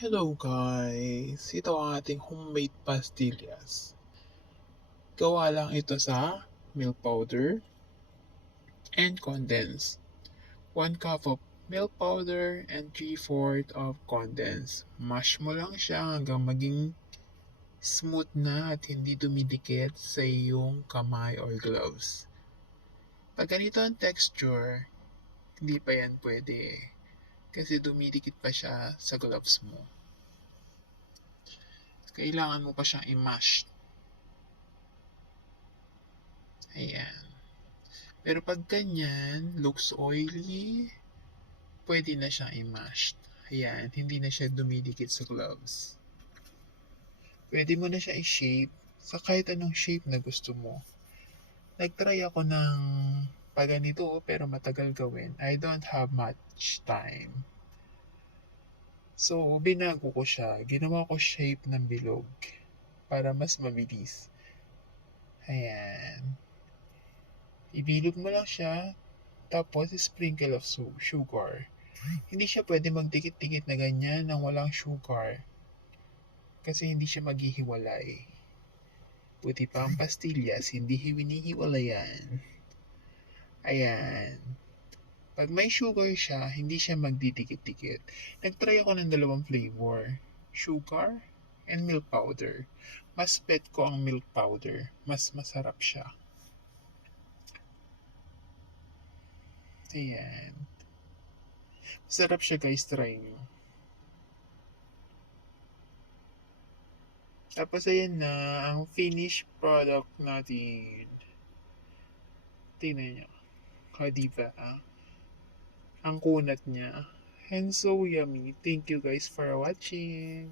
Hello guys! Ito ang ating homemade pastillas. Gawa lang ito sa milk powder and condensed. 1 cup of milk powder and 3/4 of condensed. Mash mo lang siya hanggang maging smooth na at hindi dumidikit sa iyong kamay or gloves. Pag ganito ang texture, hindi pa yan pwede kasi dumidikit pa siya sa gloves mo. Kailangan mo pa siyang i-mash. Ayan. Pero pag ganyan, looks oily, pwede na siyang i-mash. Ayan, hindi na siya dumidikit sa gloves. Pwede mo na siya i-shape sa kahit anong shape na gusto mo. Nag-try ako ng paganito pero matagal gawin. I don't have much time. So, binago ko siya. Ginawa ko shape ng bilog para mas mabilis. Ayan. Ibilog mo lang siya, tapos sprinkle of sugar. Hindi siya pwede magdikit-dikit na ganyan nang walang sugar. Kasi hindi siya maghihiwalay. Buti pa ang pastillas, hindi hinihiwalayan. Ayan. Pag may sugar siya, hindi siya magdidikit-dikit. Nagtry ako ng dalawang flavor. Sugar and milk powder. Mas bet ko ang milk powder. Mas masarap siya. Ayan. Masarap siya guys, try nyo. Tapos ayan na ang finished product natin. Tingnan nyo. O diba? Ang kunat niya. And so yummy. Thank you guys for watching.